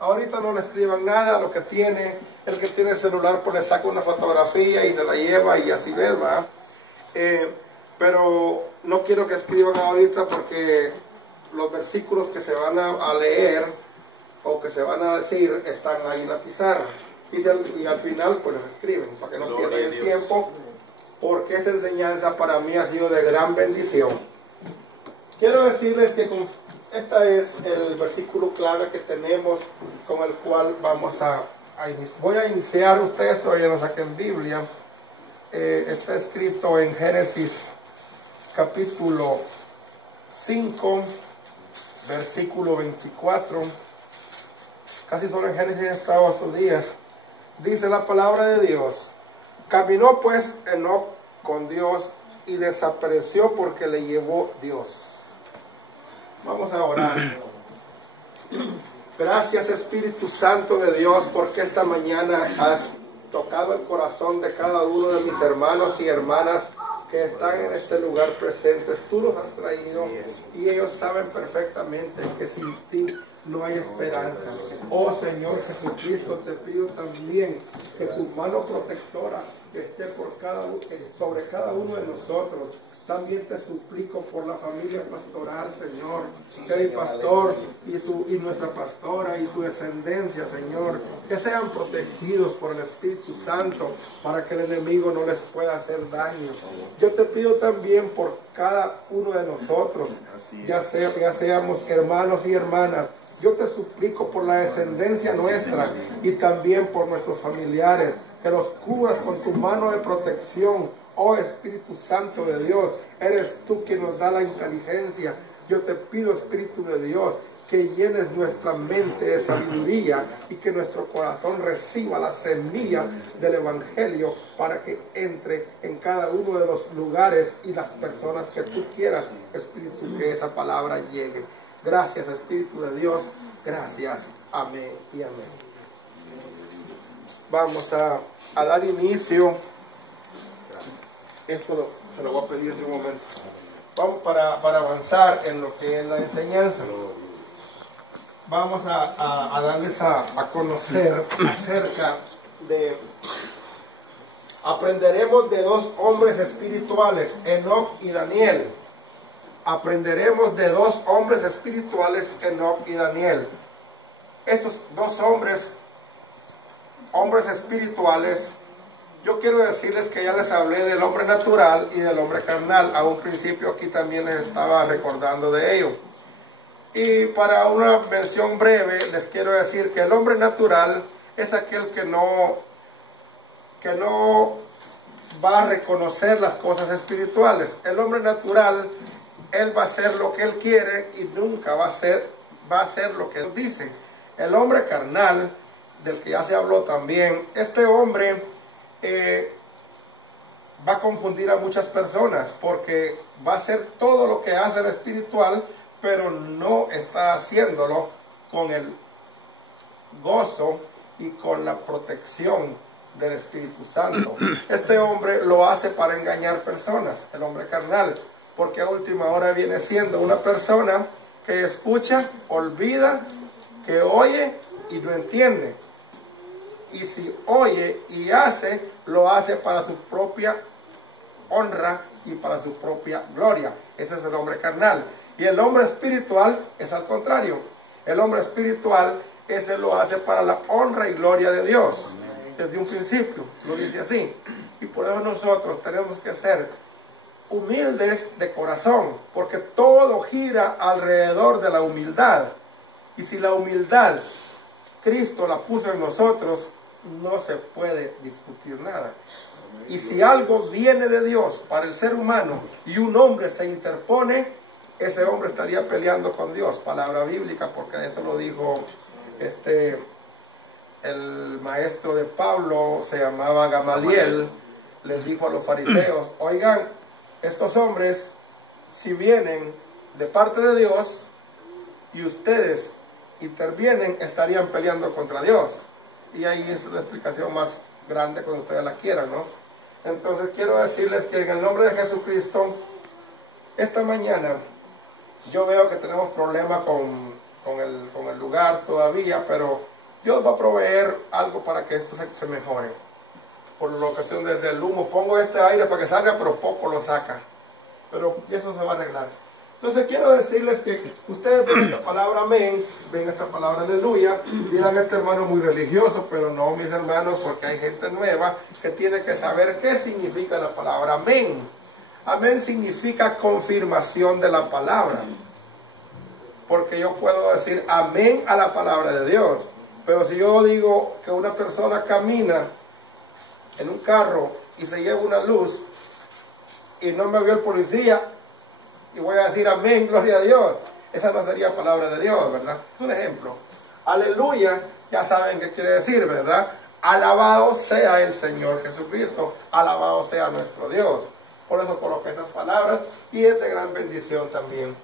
Ahorita no le escriban nada, lo que tiene, el que tiene celular pues le saca una fotografía y se la lleva y así ves, ¿va? Pero no quiero que escriban ahorita porque los versículos que se van a leer o que se van a decir están ahí en la pizarra. Y al final pues los escriben para que no pierdan el tiempo, porque esta enseñanza para mí ha sido de gran bendición. Quiero decirles que este es el versículo clave que tenemos con el cual voy a iniciar. Ustedes todavía no saquen Biblia. Está escrito en Génesis capítulo 5 versículo 24. Casi solo en Génesis he estado estos días. Dice la palabra de Dios: caminó pues Enoc con Dios y desapareció porque le llevó Dios. Vamos a orar. Gracias, Espíritu Santo de Dios, porque esta mañana has tocado el corazón de cada uno de mis hermanos y hermanas que están en este lugar presentes. Tú los has traído y ellos saben perfectamente que sin ti no hay esperanza. Oh Señor Jesucristo, te pido también que tu mano protectora esté sobre cada uno de nosotros. También te suplico por la familia pastoral, Señor, que el pastor y nuestra pastora y su descendencia, Señor, que sean protegidos por el Espíritu Santo para que el enemigo no les pueda hacer daño. Yo te pido también por cada uno de nosotros, ya seamos hermanos y hermanas. Yo te suplico por la descendencia nuestra y también por nuestros familiares, que los cubras con tu mano de protección. Oh Espíritu Santo de Dios, eres tú quien nos da la inteligencia. Yo te pido, Espíritu de Dios, que llenes nuestra mente de sabiduría y que nuestro corazón reciba la semilla del Evangelio para que entre en cada uno de los lugares y las personas que tú quieras, Espíritu, que esa palabra llegue. Gracias, Espíritu de Dios. Gracias. Amén y amén. Vamos a dar inicio. Esto se lo voy a pedir en un momento. Vamos para avanzar en lo que es la enseñanza. Vamos a darles a conocer acerca de... Aprenderemos de dos hombres espirituales, Enoc y Daniel. Aprenderemos de dos hombres espirituales, Enoc y Daniel. Estos dos hombres espirituales, yo quiero decirles que ya les hablé del hombre natural y del hombre carnal. A un principio aquí también les estaba recordando de ello. Y para una mención breve les quiero decir que el hombre natural es aquel que no va a reconocer las cosas espirituales. El hombre natural, él va a hacer lo que él quiere y nunca va a hacer lo que él dice. El hombre carnal, del que ya se habló también, este hombre va a confundir a muchas personas porque va a hacer todo lo que hace el espiritual, pero no está haciéndolo con el gozo y con la protección del Espíritu Santo. Este hombre lo hace para engañar personas, el hombre carnal, porque a última hora viene siendo una persona que escucha, olvida, que oye y no entiende. Y si oye y hace, lo hace para su propia honra y para su propia gloria. Ese es el hombre carnal. Y el hombre espiritual es al contrario. El hombre espiritual, ese lo hace para la honra y gloria de Dios. Desde un principio, lo dice así. Y por eso nosotros tenemos que ser humildes de corazón, porque todo gira alrededor de la humildad. Y si la humildad Cristo la puso en nosotros, no se puede discutir nada. Y si algo viene de Dios para el ser humano y un hombre se interpone, ese hombre estaría peleando con Dios. Palabra bíblica, porque eso lo dijo el maestro de Pablo, se llamaba Gamaliel. Les dijo a los fariseos: oigan, estos hombres, si vienen de parte de Dios y ustedes intervienen, estarían peleando contra Dios. Y ahí es la explicación más grande cuando ustedes la quieran, ¿no? Entonces quiero decirles que en el nombre de Jesucristo, esta mañana yo veo que tenemos problemas con con el lugar todavía, pero Dios va a proveer algo para que esto se mejore. Por la ocasión desde el humo, pongo este aire para que salga, pero poco lo saca. Pero eso se va a arreglar. Entonces quiero decirles que ustedes ven esta palabra amén, ven esta palabra aleluya, dirán este hermano muy religioso, pero no, mis hermanos, porque hay gente nueva que tiene que saber qué significa la palabra amén. Amén significa confirmación de la palabra. Porque yo puedo decir amén a la palabra de Dios, pero si yo digo que una persona camina en un carro y se lleva una luz y no me vio el policía, y voy a decir amén, gloria a Dios, esa no sería palabra de Dios, ¿verdad? Es un ejemplo. Aleluya, ya saben qué quiere decir, ¿verdad? Alabado sea el Señor Jesucristo, alabado sea nuestro Dios. Por eso coloqué estas palabras y es de gran bendición también.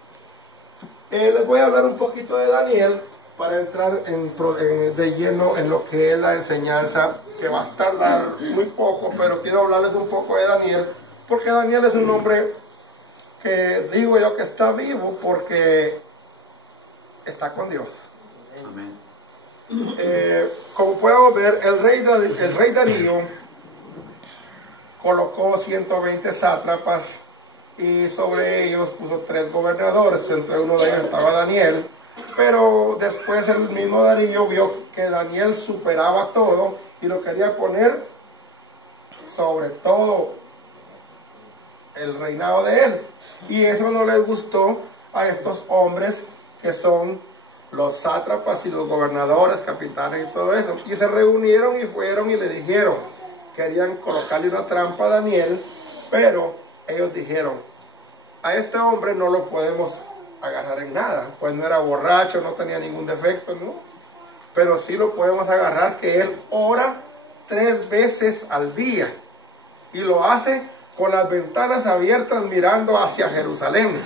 Les voy a hablar un poquito de Daniel para entrar de lleno en lo que es la enseñanza, que va a tardar muy poco, pero quiero hablarles un poco de Daniel, porque Daniel es un hombre que digo yo que está vivo porque está con Dios. Amén. Como podemos ver, el rey Darío colocó 120 sátrapas y sobre ellos puso 3 gobernadores, entre uno de ellos estaba Daniel, pero después el mismo Darío vio que Daniel superaba todo y lo quería poner sobre todo el reinado de él. Y eso no les gustó a estos hombres que son los sátrapas y los gobernadores, capitanes y todo eso. Y se reunieron y fueron y le dijeron, querían colocarle una trampa a Daniel, pero ellos dijeron, a este hombre no lo podemos agarrar en nada, pues no era borracho, no tenía ningún defecto, ¿no? Pero sí lo podemos agarrar que él ora 3 veces al día y lo hace con las ventanas abiertas mirando hacia Jerusalén.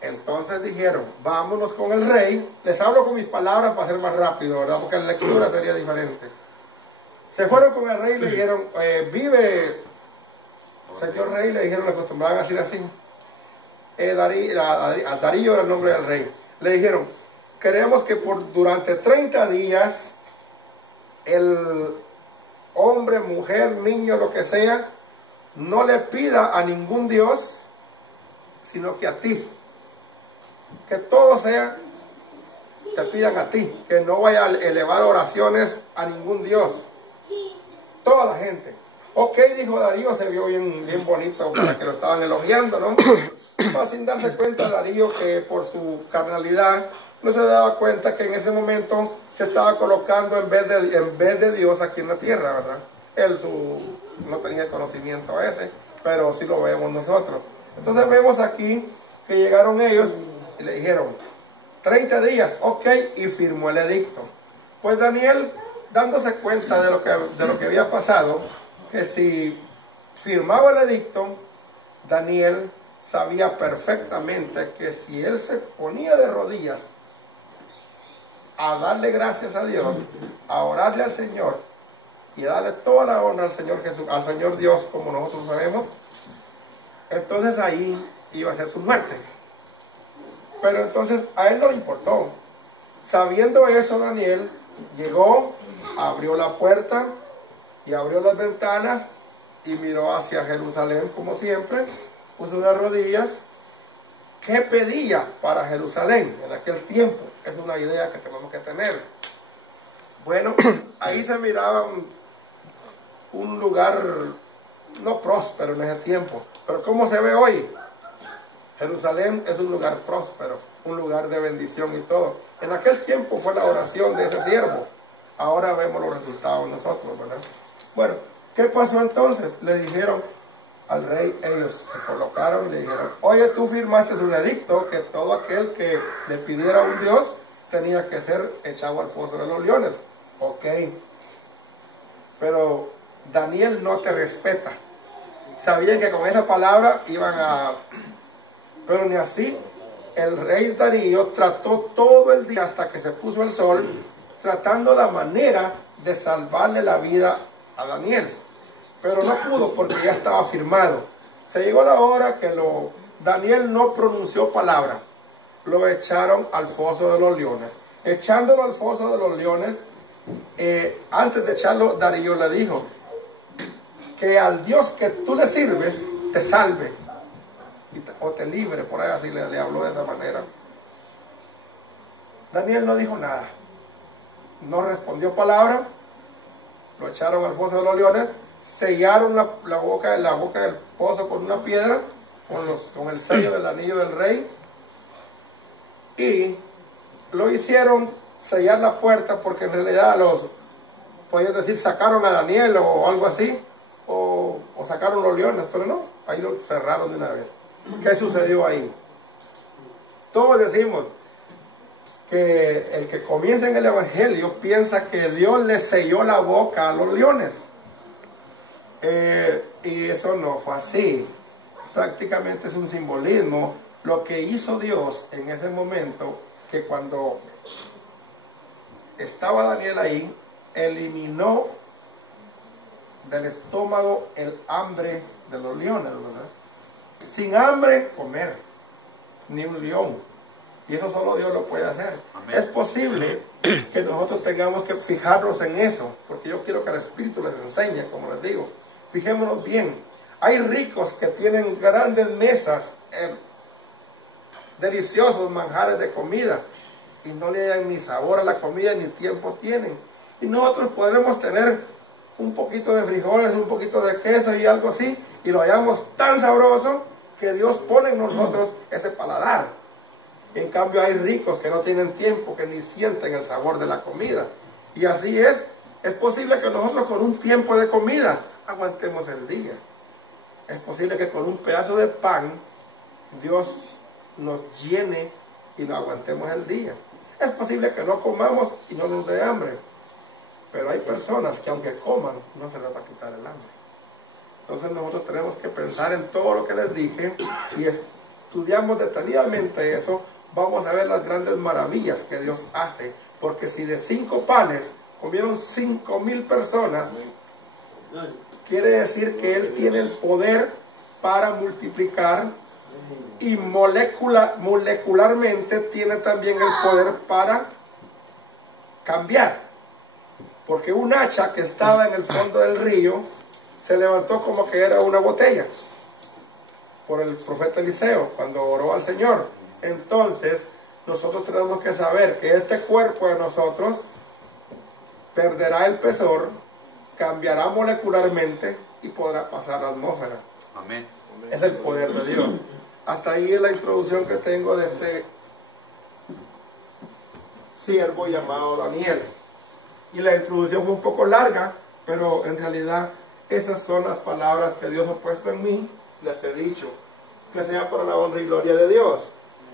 Entonces dijeron, vámonos con el rey. Les hablo con mis palabras para ser más rápido, ¿verdad? Porque la lectura sería diferente. Se fueron con el rey y le dijeron, vive, señor rey, le dijeron, le acostumbraban a decir así. Darío era el nombre del rey. Le dijeron, queremos que durante 30 días el hombre, mujer, niño, lo que sea, no le pida a ningún Dios, sino que a ti. Que todo sea, te pidan a ti. Que no vaya a elevar oraciones a ningún Dios. Toda la gente. Ok, dijo Darío, se vio bien bonito para que lo estaban elogiando, ¿no? Pero sin darse cuenta Darío que por su carnalidad no se daba cuenta que en ese momento se estaba colocando en vez de Dios aquí en la tierra, ¿verdad? Él no tenía conocimiento ese, pero sí lo vemos nosotros. Entonces vemos aquí que llegaron ellos y le dijeron, 30 días, ok, y firmó el edicto. Pues Daniel, dándose cuenta de lo que había pasado, que si firmaba el edicto, Daniel sabía perfectamente que si él se ponía de rodillas a darle gracias a Dios, a orarle al Señor y a darle toda la honra al Señor Jesús, al Señor Dios, como nosotros sabemos, entonces ahí iba a ser su muerte. Pero entonces a él no le importó. Sabiendo eso, Daniel llegó, abrió la puerta y abrió las ventanas y miró hacia Jerusalén como siempre, puso unas rodillas. ¿Qué pedía para Jerusalén en aquel tiempo? Es una idea que tenemos que tener. Bueno, ahí se miraba un lugar no próspero en ese tiempo, pero ¿cómo se ve hoy? Jerusalén es un lugar próspero, un lugar de bendición y todo. En aquel tiempo fue la oración de ese siervo. Ahora vemos los resultados nosotros, ¿verdad? Bueno, ¿qué pasó entonces? Le dijeron al rey, ellos se colocaron y le dijeron, oye, tú firmaste un edicto que todo aquel que le pidiera a un Dios tenía que ser echado al foso de los leones. Ok, pero Daniel no te respeta. Sabían que con esa palabra iban a... Pero ni así, el rey Darío trató todo el día hasta que se puso el sol, tratando la manera de salvarle la vida a Daniel. Pero no pudo porque ya estaba firmado. Se llegó la hora que Daniel no pronunció palabra. lo echaron al foso de los leones. Echándolo al foso de los leones, antes de echarlo, Darío le dijo que al Dios que tú le sirves te salve o te libre, por ahí así le habló de esa manera. Daniel no dijo nada, no respondió palabra, lo echaron al foso de los leones, sellaron la boca del pozo con una piedra, con el sello del anillo del rey, y lo hicieron sellar la puerta porque en realidad podías decir, sacaron a Daniel o algo así, o sacaron los leones, pero no, ahí lo cerraron de una vez. ¿Qué sucedió ahí? Todos decimos que el que comienza en el Evangelio piensa que Dios le selló la boca a los leones. Y eso no fue así. Prácticamente es un simbolismo. Lo que hizo Dios en ese momento, que cuando estaba Daniel ahí, eliminó del estómago el hambre de los leones, ¿verdad? Sin hambre, comer, ni un león. Y eso solo Dios lo puede hacer. Amén. Es posible que nosotros tengamos que fijarnos en eso, porque yo quiero que el Espíritu les enseñe, como les digo. Fijémonos bien. Hay ricos que tienen grandes mesas, deliciosos manjares de comida, y no le dan ni sabor a la comida, ni tiempo tienen. Y nosotros podremos tener un poquito de frijoles, un poquito de queso y algo así, y lo hallamos tan sabroso que Dios pone en nosotros ese paladar. En cambio hay ricos que no tienen tiempo, que ni sienten el sabor de la comida. Y así es posible que nosotros con un tiempo de comida aguantemos el día. Es posible que con un pedazo de pan Dios nos llene y no aguantemos el día. Es posible que no comamos y no nos dé hambre. Pero hay personas que aunque coman, no se les va a quitar el hambre. Entonces nosotros tenemos que pensar en todo lo que les dije y estudiamos detenidamente eso. Vamos a ver las grandes maravillas que Dios hace. Porque si de 5 panes comieron 5,000 personas, quiere decir que Él tiene el poder para multiplicar y molecularmente tiene también el poder para cambiar. Porque un hacha que estaba en el fondo del río se levantó como que era una botella por el profeta Eliseo cuando oró al Señor. Entonces nosotros tenemos que saber que este cuerpo de nosotros perderá el espesor, cambiará molecularmente y podrá pasar la atmósfera. Amén. Es el poder de Dios. Hasta ahí es la introducción que tengo de este siervo llamado Daniel. Y la introducción fue un poco larga, pero en realidad esas son las palabras que Dios ha puesto en mí, les he dicho, que sea para la honra y gloria de Dios.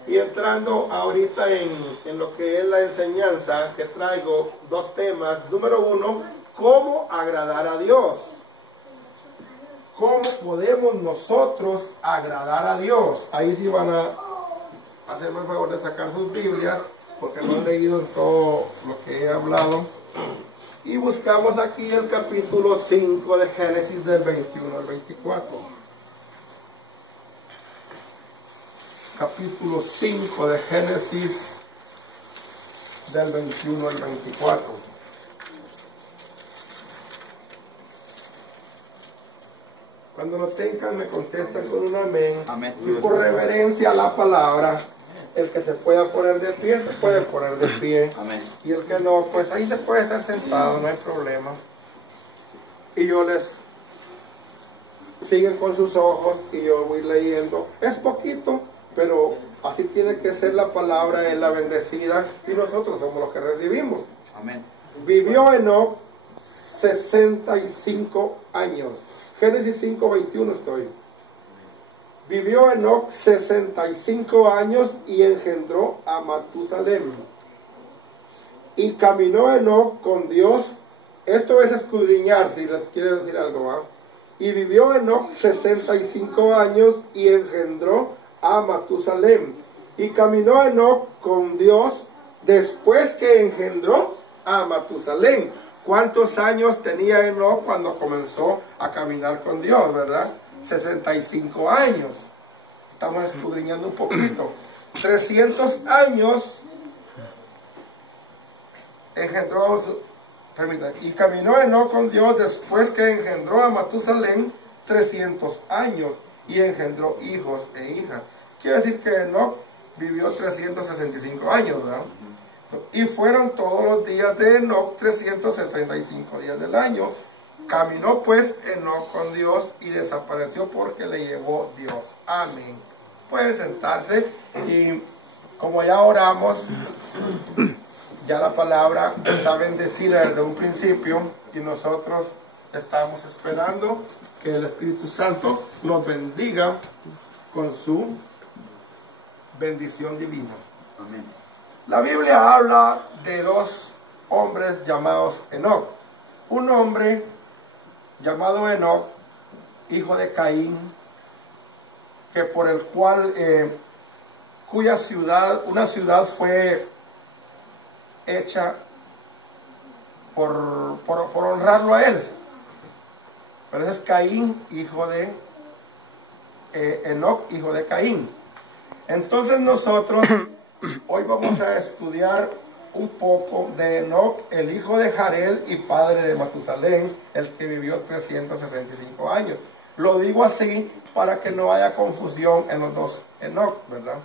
Y entrando ahorita en lo que es la enseñanza, que traigo 2 temas. Número 1, ¿cómo agradar a Dios? ¿Cómo podemos nosotros agradar a Dios? Ahí sí van a hacerme el favor de sacar sus Biblias, porque no han leído en todo lo que he hablado. Y buscamos aquí el capítulo 5 de Génesis del 21 al 24. Capítulo 5 de Génesis del 21 al 24. Cuando lo tengan me contestan con un amén. Amén. Y por reverencia a la palabra, el que se pueda poner de pie, se puede poner de pie. Amén. Y el que no, pues ahí se puede estar sentado, no hay problema. Y yo les siguen con sus ojos y yo voy leyendo. Es poquito, pero así tiene que ser la palabra de la bendecida y nosotros somos los que recibimos. Amén. Vivió Enoc 65 años. Génesis 5:21 estoy. Vivió Enoc 65 años y engendró a Matusalem. Y caminó Enoc con Dios. Esto es escudriñar, si les quiero decir algo más. Y vivió Enoc 65 años y engendró a Matusalem. Y caminó Enoc con Dios después que engendró a Matusalem. ¿Cuántos años tenía Enoc cuando comenzó a caminar con Dios, verdad? 65 años. Estamos escudriñando un poquito. 300 años engendró, y caminó Enoc con Dios después que engendró a Matusalén 300 años y engendró hijos e hijas. Quiere decir que Enoc vivió 365 años, ¿verdad? Y fueron todos los días de Enoc 375 días del año. Caminó pues Enoc con Dios y desapareció porque le llevó Dios. Amén. Pueden sentarse y como ya oramos, ya la palabra está bendecida desde un principio y nosotros estamos esperando que el Espíritu Santo nos bendiga con su bendición divina. Amén. La Biblia habla de dos hombres llamados Enoc. Un hombre llamado Enoc, hijo de Caín, que por el cual, cuya ciudad, una ciudad fue hecha por honrarlo a él. Pero ese es Caín, hijo de Enoc, hijo de Caín. Entonces nosotros hoy vamos a estudiar un poco de Enoc, el hijo de Jared y padre de Matusalén, el que vivió 365 años. Lo digo así para que no haya confusión en los dos Enoc, ¿verdad?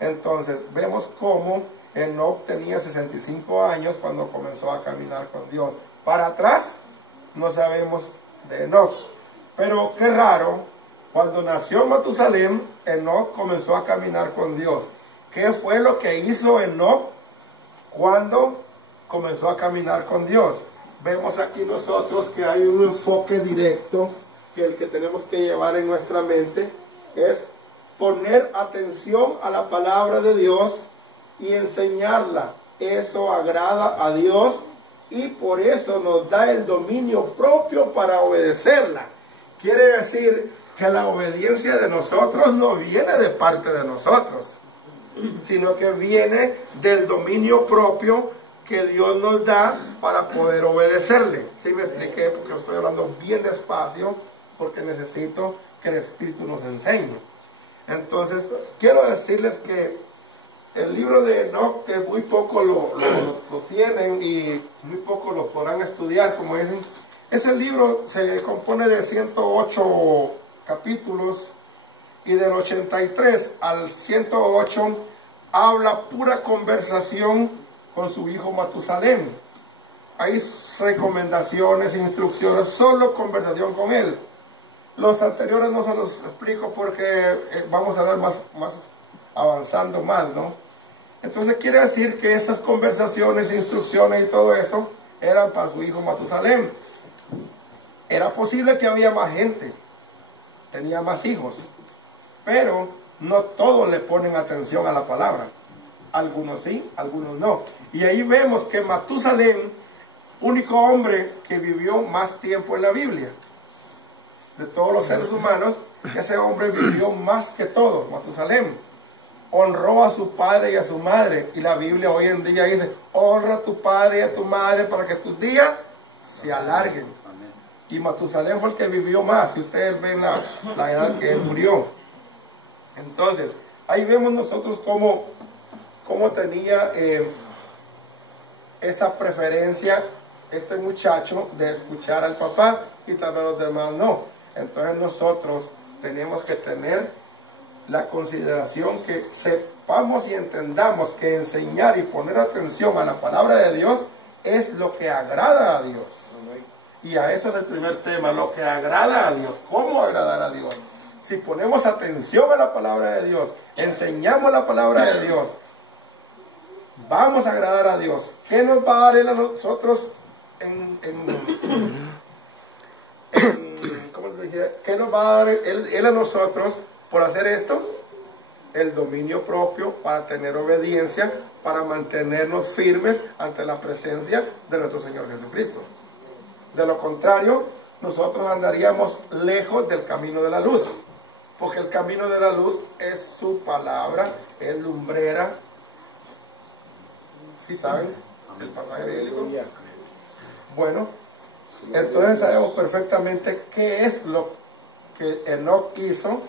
Entonces vemos cómo Enoc tenía 65 años cuando comenzó a caminar con Dios. Para atrás no sabemos de Enoc. Pero qué raro, cuando nació Matusalén, Enoc comenzó a caminar con Dios. ¿Qué fue lo que hizo Enoc cuando comenzó a caminar con Dios? Vemos aquí nosotros que hay un enfoque directo que el que tenemos que llevar en nuestra mente es poner atención a la palabra de Dios y enseñarla. Eso agrada a Dios y por eso nos da el dominio propio para obedecerla. Quiere decir que la obediencia de nosotros no viene de parte de nosotros, sino que viene del dominio propio que Dios nos da para poder obedecerle. ¿Sí me expliqué? Porque estoy hablando bien despacio, porque necesito que el Espíritu nos enseñe. Entonces, quiero decirles que el libro de Enoc, que muy poco lo tienen y muy poco lo podrán estudiar, como dicen, ese libro se compone de 108 capítulos y del 83 al 108 habla pura conversación con su hijo Matusalén. Hay recomendaciones, instrucciones, solo conversación con él. Los anteriores no se los explico porque vamos a hablar más avanzando más, ¿no? Entonces quiere decir que estas conversaciones, instrucciones y todo eso eran para su hijo Matusalén. Era posible que había más gente, tenía más hijos, pero no todos le ponen atención a la palabra. Algunos sí, algunos no. Y ahí vemos que Matusalén, único hombre que vivió más tiempo en la Biblia. De todos los seres humanos, ese hombre vivió más que todos, Matusalén. Honró a su padre y a su madre. Y la Biblia hoy en día dice, honra a tu padre y a tu madre para que tus días se alarguen. Y Matusalén fue el que vivió más. Si ustedes ven la edad que él murió. Entonces, ahí vemos nosotros cómo tenía esa preferencia este muchacho de escuchar al papá y tal vez los demás no. Entonces nosotros tenemos que tener la consideración que sepamos y entendamos que enseñar y poner atención a la palabra de Dios es lo que agrada a Dios. Y a eso es el primer tema, lo que agrada a Dios. ¿Cómo agradar a Dios? Si ponemos atención a la palabra de Dios, enseñamos la palabra de Dios, vamos a agradar a Dios. ¿Qué nos va a dar Él a nosotros ¿cómo les dije? ¿Qué nos va a dar él a nosotros por hacer esto? El dominio propio para tener obediencia, para mantenernos firmes ante la presencia de nuestro Señor Jesucristo. De lo contrario, nosotros andaríamos lejos del camino de la luz, porque el camino de la luz es su palabra, es lumbrera. ¿Sí saben el pasaje bíblico? Bueno, entonces sabemos perfectamente qué es lo que Enoc hizo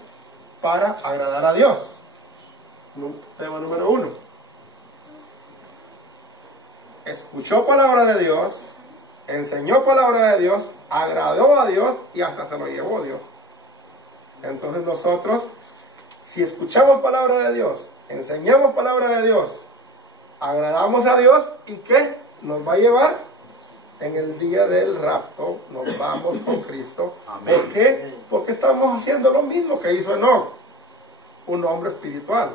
para agradar a Dios. Tema número 1. Escuchó palabra de Dios, enseñó palabra de Dios, agradó a Dios y hasta se lo llevó Dios. Entonces nosotros, si escuchamos palabra de Dios, enseñamos palabra de Dios, agradamos a Dios, ¿y qué? Nos va a llevar en el día del rapto, nos vamos con Cristo. Amén. ¿Por qué? Porque estamos haciendo lo mismo que hizo Enoc, un hombre espiritual.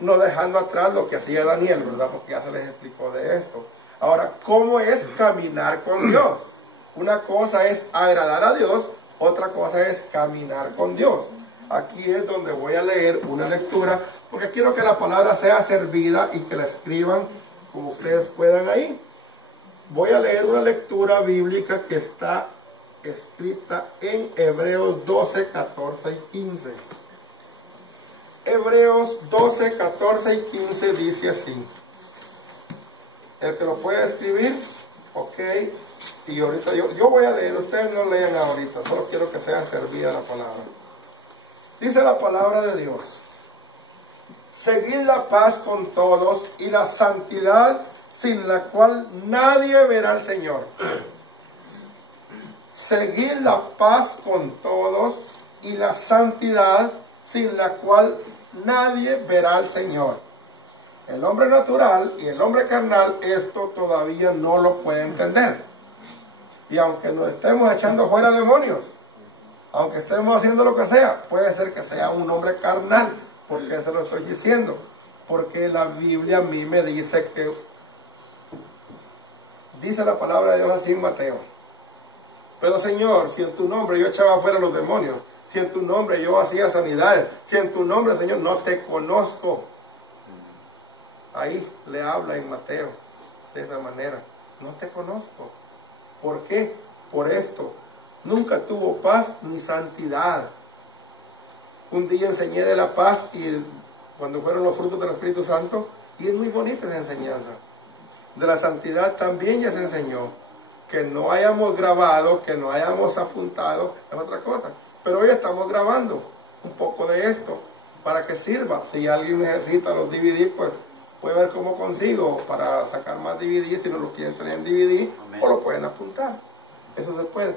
No dejando atrás lo que hacía Daniel, ¿verdad? Porque ya se les explicó de esto. Ahora, ¿cómo es caminar con Dios? Una cosa es agradar a Dios, otra cosa es caminar con Dios. Aquí es donde voy a leer una lectura, porque quiero que la palabra sea servida y que la escriban como ustedes puedan ahí. Voy a leer una lectura bíblica que está escrita en Hebreos 12, 14 y 15. Hebreos 12, 14 y 15 dice así. El que lo pueda escribir, ok. Y ahorita yo voy a leer, ustedes no lean ahorita, solo quiero que sea servida la palabra. Dice la palabra de Dios: seguid la paz con todos y la santidad, sin la cual nadie verá al Señor. Seguid la paz con todos y la santidad, sin la cual nadie verá al Señor. El hombre natural y el hombre carnal esto todavía no lo puede entender. Y aunque nos estemos echando fuera demonios, aunque estemos haciendo lo que sea, puede ser que sea un hombre carnal. ¿Por qué se lo estoy diciendo? Porque la Biblia a mí me dice que, dice la palabra de Dios así en Mateo: pero Señor, si en tu nombre yo echaba fuera los demonios, si en tu nombre yo hacía sanidades, si en tu nombre, Señor, no te conozco. Ahí le habla en Mateo de esa manera: no te conozco. ¿Por qué? Por esto: nunca tuvo paz ni santidad. Un día enseñé de la paz y cuando fueron los frutos del Espíritu Santo, y es muy bonita esa enseñanza. De la santidad también ya se enseñó. Que no hayamos grabado, que no hayamos apuntado, es otra cosa. Pero hoy estamos grabando un poco de esto para que sirva. Si alguien necesita los DVD, pues puede ver cómo consigo para sacar más DVD, si no lo quieren tener en DVD. Amén. O lo pueden apuntar. Eso se puede.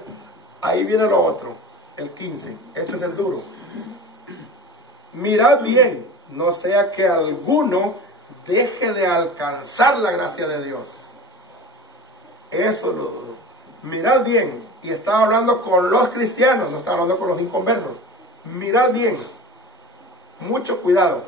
Ahí viene lo otro, el 15. Este es el duro. Mirad bien, no sea que alguno deje de alcanzar la gracia de Dios. Eso es lo duro. Mirad bien, y estaba hablando con los cristianos, no estaba hablando con los inconversos. Mirad bien, mucho cuidado.